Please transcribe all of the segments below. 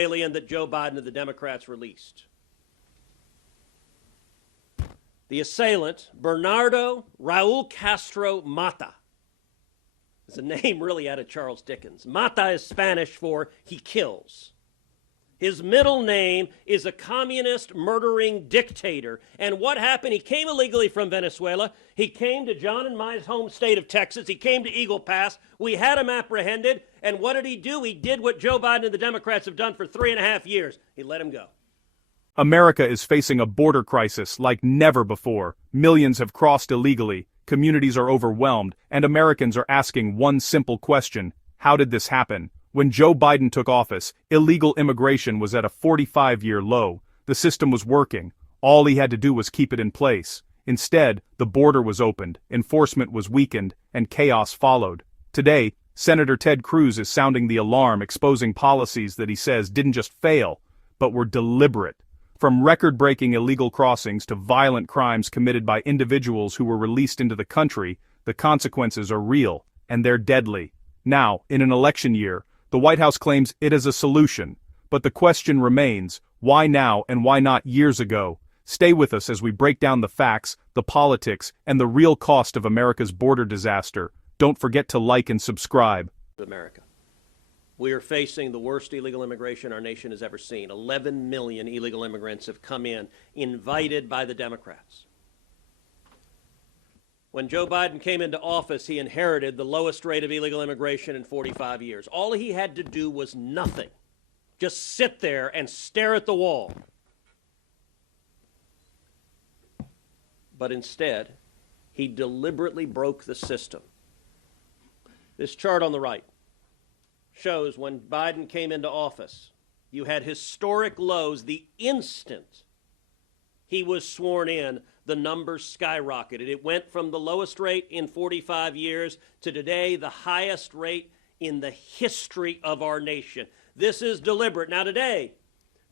alien that Joe Biden and the Democrats released. The assailant, Bernardo Raul Castro Mata, is a name really out of Charles Dickens. Mata is Spanish for he kills. His middle name is a communist murdering dictator. And what happened? He came illegally from Venezuela. He came to John and my home state of Texas. He came to Eagle Pass. We had him apprehended. And what did he do? He did what Joe Biden and the Democrats have done for 3.5 years. He let him go. America is facing a border crisis like never before. Millions have crossed illegally, communities are overwhelmed, and Americans are asking one simple question: how did this happen? When Joe Biden took office, illegal immigration was at a 45-year low. The system was working. All he had to do was keep it in place. Instead, the border was opened, enforcement was weakened, and chaos followed. Today, Senator Ted Cruz is sounding the alarm, exposing policies that he says didn't just fail, but were deliberate. From record-breaking illegal crossings to violent crimes committed by individuals who were released into the country, the consequences are real, and they're deadly. Now, in an election year, the White House claims it is a solution, but the question remains, why now and why not years ago? Stay with us as we break down the facts, the politics, and the real cost of America's border disaster. Don't forget to like and subscribe. America. We are facing the worst illegal immigration our nation has ever seen. 11 million illegal immigrants have come in, invited by the Democrats. When Joe Biden came into office, he inherited the lowest rate of illegal immigration in 45 years. All he had to do was nothing. Just sit there and stare at the wall. But instead, he deliberately broke the system. This chart on the right shows when Biden came into office, you had historic lows the instant he was sworn in. The numbers skyrocketed. It went from the lowest rate in 45 years to today, the highest rate in the history of our nation. This is deliberate. Now today,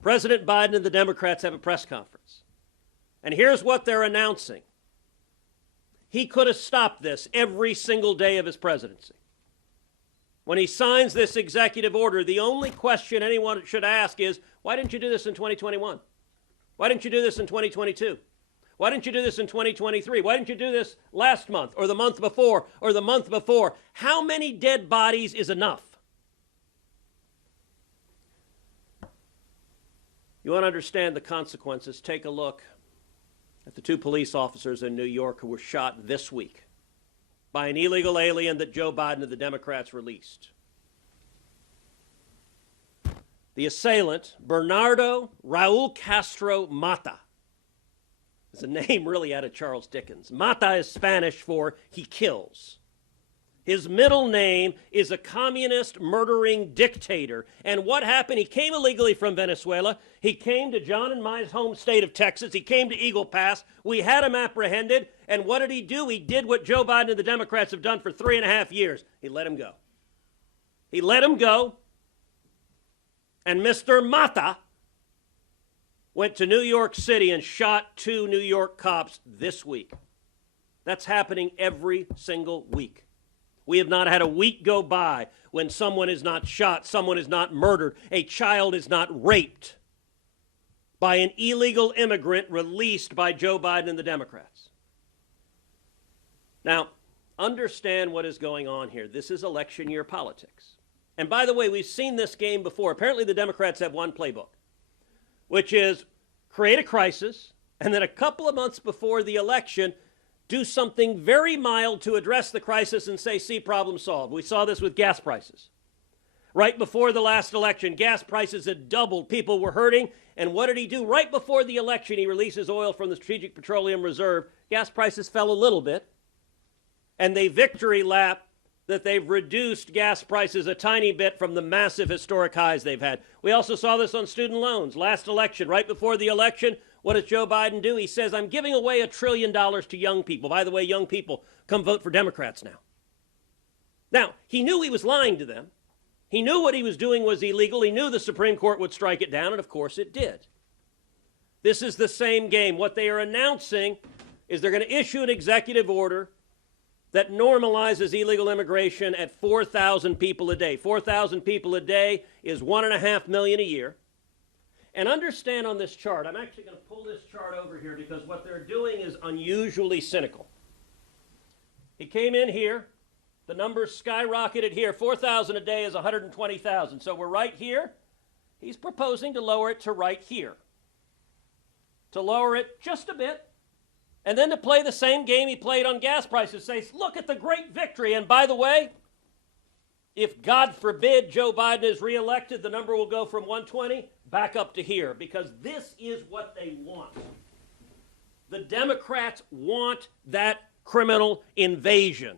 President Biden and the Democrats have a press conference. And here's what they're announcing. He could have stopped this every single day of his presidency. When he signs this executive order, the only question anyone should ask is, why didn't you do this in 2021? Why didn't you do this in 2022? Why didn't you do this in 2023? Why didn't you do this last month or the month before or the month before? How many dead bodies is enough? You want to understand the consequences? Take a look at the 2 police officers in New York who were shot this week by an illegal alien that Joe Biden and the Democrats released. The assailant, Bernardo Raul Castro Mata, is a name really out of Charles Dickens. Mata is Spanish for he kills. His middle name is a communist murdering dictator. And what happened? He came illegally from Venezuela. He came to John and my home state of Texas. He came to Eagle Pass. We had him apprehended. And what did he do? He did what Joe Biden and the Democrats have done for 3.5 years. He let him go. He let him go. And Mr. Mata went to New York City and shot 2 New York cops this week. That's happening every single week. We have not had a week go by when someone is not shot, someone is not murdered, a child is not raped by an illegal immigrant released by Joe Biden and the Democrats. Now, understand what is going on here. This is election year politics. And by the way, we've seen this game before. Apparently the Democrats have one playbook, which is create a crisis, and then a couple of months before the election, do something very mild to address the crisis and say, see, problem solved. We saw this with gas prices. Right before the last election, gas prices had doubled. People were hurting. And what did he do? Right before the election, he releases oil from the Strategic Petroleum Reserve. Gas prices fell a little bit. And they victory lap that they've reduced gas prices a tiny bit from the massive historic highs they've had. We also saw this on student loans. Last election, right before the election, what does Joe Biden do? He says, I'm giving away $1 trillion to young people. By the way, young people, come vote for Democrats now. Now, he knew he was lying to them. He knew what he was doing was illegal. He knew the Supreme Court would strike it down, and of course it did. This is the same game. What they are announcing is they're going to issue an executive order that normalizes illegal immigration at 4,000 people a day. 4,000 people a day is 1.5 million a year. And understand on this chart, I'm actually going to pull this chart over here because what they're doing is unusually cynical. He came in here, the numbers skyrocketed here. 4,000 a day is 120,000. So we're right here. He's proposing to lower it to right here. To lower it just a bit. And then to play the same game he played on gas prices, say, look at the great victory. And by the way, if God forbid Joe Biden is reelected, the number will go from 120 back up to here, because this is what they want. The Democrats want that criminal invasion.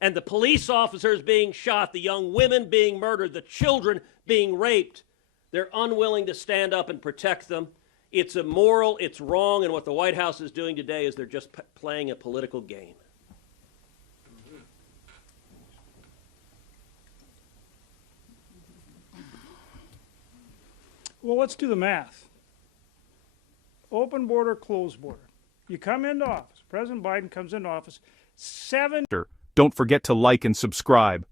And the police officers being shot, the young women being murdered, the children being raped, they're unwilling to stand up and protect them. It's immoral, it's wrong, and what the White House is doing today is they're just playing a political game. Well, let's do the math. Open border, closed border. You come into office. President Biden comes into office. Don't forget to like and subscribe.